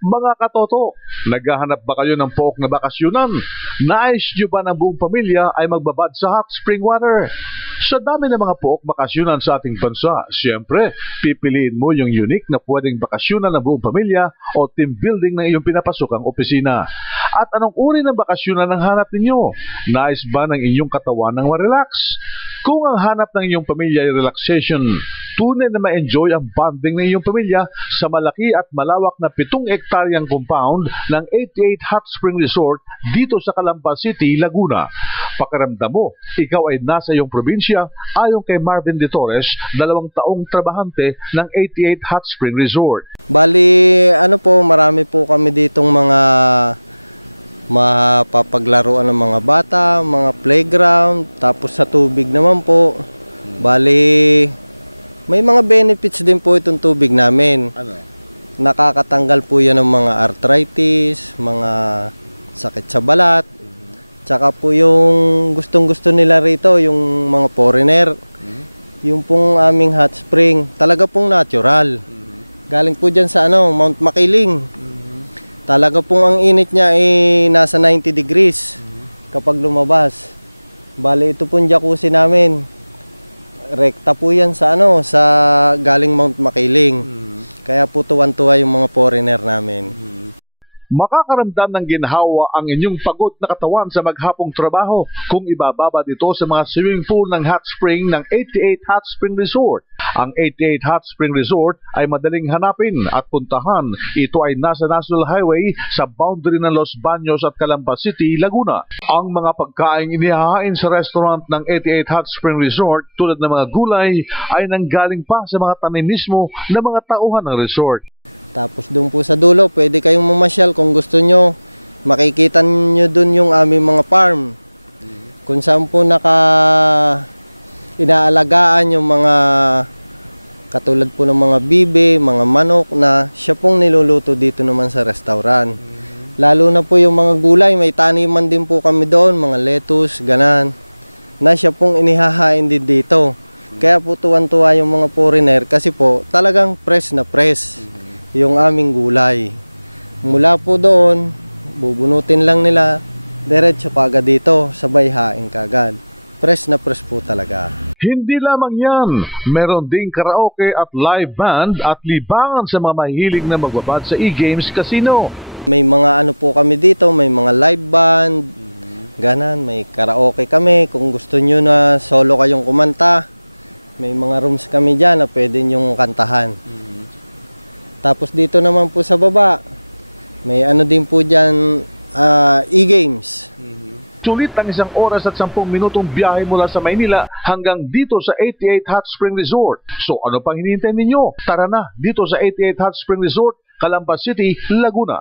Mga katoto, naghahanap ba kayo ng pook na bakasyunan? Nais nyo ba ng buong pamilya ay magbabad sa hot spring water? Sa dami ng mga pook bakasyunan sa ating bansa, siyempre, pipiliin mo yung unique na pwedeng bakasyunan ng buong pamilya o team building ng iyong pinapasukang opisina. At anong uri ng bakasyunan ang hanap ninyo? Nais ba ng inyong katawan ng ma-relax? Kung ang hanap ng iyong pamilya ay relaxation, tunay na ma-enjoy ang bonding ng iyong pamilya sa malaki at malawak na 7 hektaryang compound ng 88 Hot Spring Resort dito sa Calamba City, Laguna. Pakiramdam mo, ikaw ay nasa iyong probinsya ayon kay Marvin De Torres, 2 taong trabahante ng 88 Hot Spring Resort. Bali, marami po kami ditong mga mapapaglaruan ng mga bata, mga playground, tapos sa tubig naman po. Bali, may mga benefits din po itong tubig namin. Ano? Nakakatanggal po yan ng mga arthritis, mga sakit sa balat. Tsaka po yung gustong-gusto nila rito, yung mga foreigner. Yung pong aming hot spring, talaga pong natural. Galing po dyan sa Mount Makiling. Talaga pong ang init niya ay nasa 90 degrees kapag lumabas. Bali, ito pong jacuzzi namin. Rekta po yan sa sa galing Mount Makiling. Kaya po tuwan-tuwa yung mga foreigner namin. Makakaramdam ng ginhawa ang inyong pagod na katawan sa maghapong trabaho kung ibababa dito sa mga swimming pool ng hot spring ng 88 Hot Spring Resort. Ang 88 Hot Spring Resort ay madaling hanapin at puntahan. Ito ay nasa National Highway sa boundary ng Los Baños at Calamba City, Laguna. Ang mga pagkain inihahain sa restaurant ng 88 Hot Spring Resort tulad ng mga gulay ay nanggaling pa sa mga tanim mismo ng mga tauhan ng resort. Tapos doon po sa dulo, pwede kayong mamasyal kung gusto nyo. Makikita nyo doon yung aming mga farm. Kung saan po inaalagaan yung mga katulad po ng mga bibe, mga manok na siya pong niluluto dito naman sa restaurant. Lalo na po yung mga gulay, may taniman din po kami doon, mga lettuce, ganan, na siya pong inihahain din dito. Kaya po tuwan-tuwa yung mga foreigner kasi po talagang fresh na fresh yung aming gulay. Mula po doon, bubunutin lang nila, diretso kagad dito, sabay hain kagad. Fresh na fresh po talaga. Hindi lamang yan, meron ding karaoke at live band at libangan sa mga mahilig na magbabad sa e-games casino. May mga po kami dito, may mga live band, ganan, may karaoke kami. Kung gusto nyo na solo kayong kumanta, may mga rooms kami dyan na pwede nyong kantahan. Tapos dito naman po sa baba, may din po dyan, e-games. Sulit ang 1 oras at 10 minutong biyahe mula sa Maynila hanggang dito sa 88 Hot Spring Resort. So ano pang hinihintay ninyo? Tara na dito sa 88 Hot Spring Resort, Calamba City, Laguna.